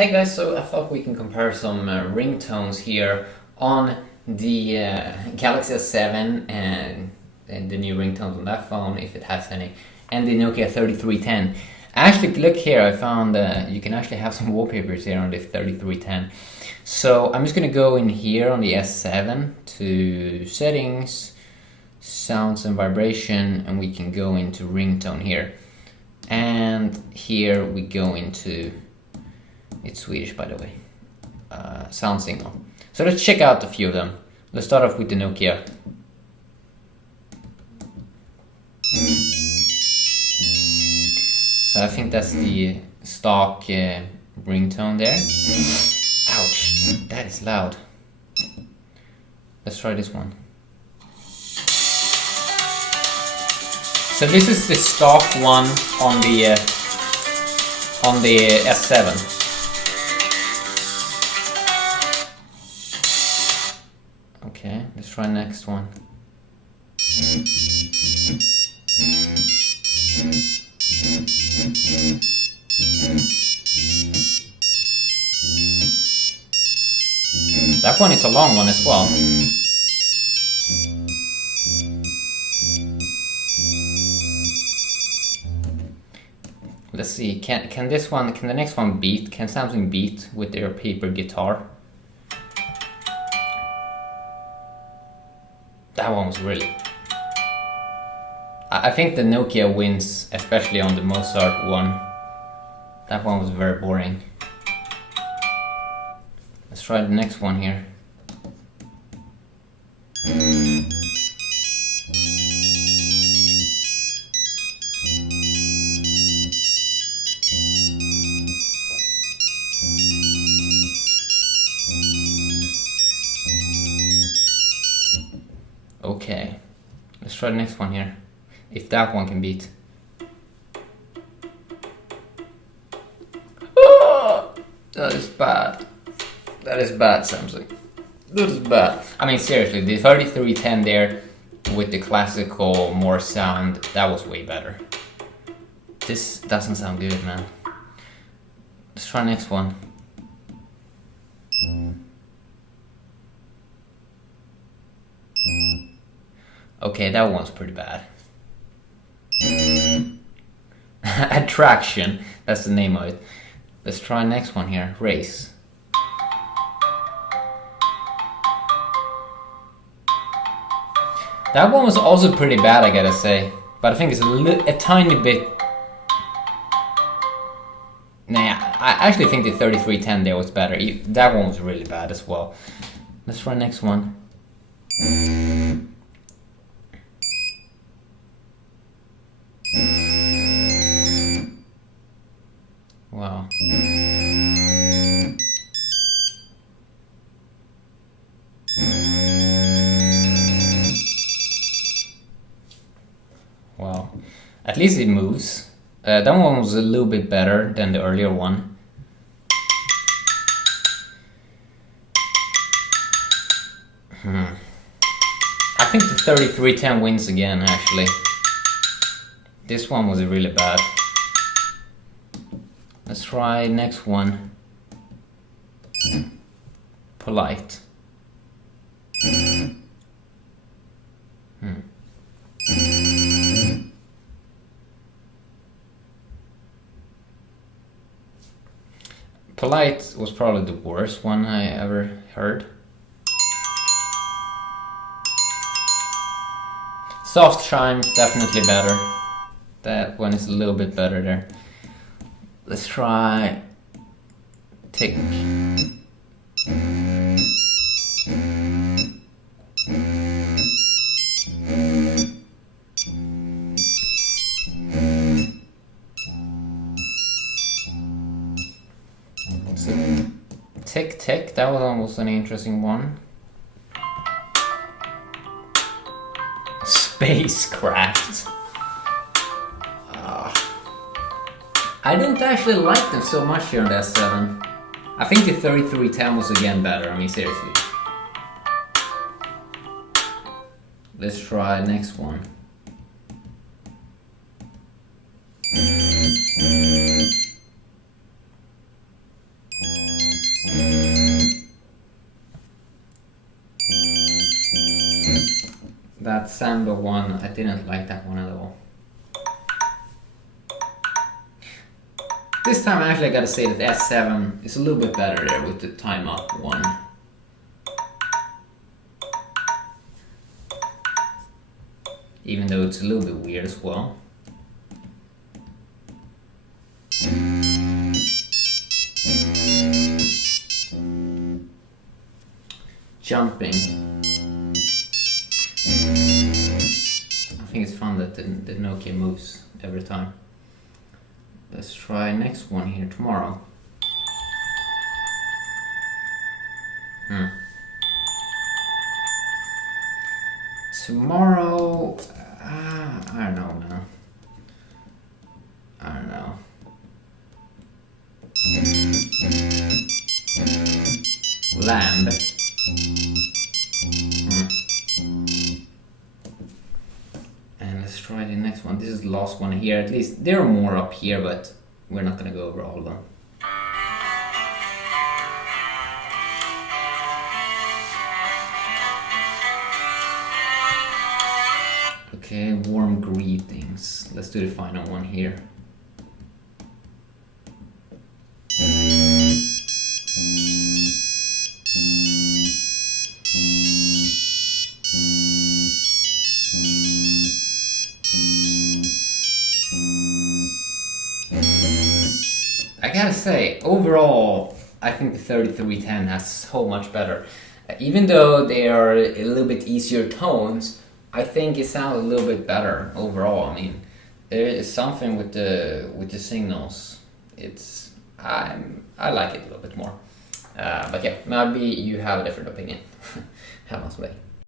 Hey guys, so I thought we can compare some ringtones here on the Galaxy S7 and the new ringtones on that phone, if it has any, and the Nokia 3310. Actually, look here, I found you can actually have some wallpapers here on the 3310. So I'm just going to go in here on the S7 to settings, sounds and vibration, and we can go into ringtone here. And here we go into, it's Swedish by the way, sound signal. So let's check out a few of them. Let's start off with the Nokia. So I think that's the stock ringtone there. Ouch, that is loud. Let's try this one. So this is the stock one on the S7. Okay, let's try next one. That one is a long one as well. Let's see, can the next one beat? Can Samsung beat with their paper guitar? That one was really... I think the Nokia wins, especially on the Mozart one. That one was very boring. Let's try the next one here. Okay, let's try the next one here. If that one can beat. Oh, that is bad. That is bad, Samsung. That is bad. I mean, seriously, the 3310 there with the classical more sound, that was way better. This doesn't sound good, man. Let's try next one. Okay, that one's pretty bad. Attraction, that's the name of it. Let's try next one here, race. That one was also pretty bad, I gotta say. But I think it's a tiny bit... Nah, I actually think the 3310 there was better. That one was really bad as well. Let's try next one. Wow. Wow. At least it moves. That one was a little bit better than the earlier one. I think the 3310 wins again, actually. This one was really bad. Let's try next one. Polite. Polite was probably the worst one I ever heard. Soft chimes, definitely better. That one is a little bit better there. Let's try tick. So, tick tick, that was almost an interesting one. Spacecraft. I don't actually like them so much here on the S7. I think the 3310 was again better, I mean seriously. Let's try next one. That Samba one, I didn't like that one at all. This time actually I gotta say that S7 is a little bit better there with the time up one. Even though it's a little bit weird as well. Jumping. I think it's fun that the Nokia moves every time. Let's try next one here tomorrow. Tomorrow, I don't know, man. I don't know. Lamb. And let's try the next one. This is the last one here. At least there are more up here, but we're not gonna go over all of them. Okay, warm greetings. Let's do the final one here. I gotta say, overall, I think the 3310 has so much better. Even though they are a little bit easier tones, I think it sounds a little bit better overall. I mean, there is something with the signals. I like it a little bit more. But yeah, maybe you have a different opinion. Have a nice day.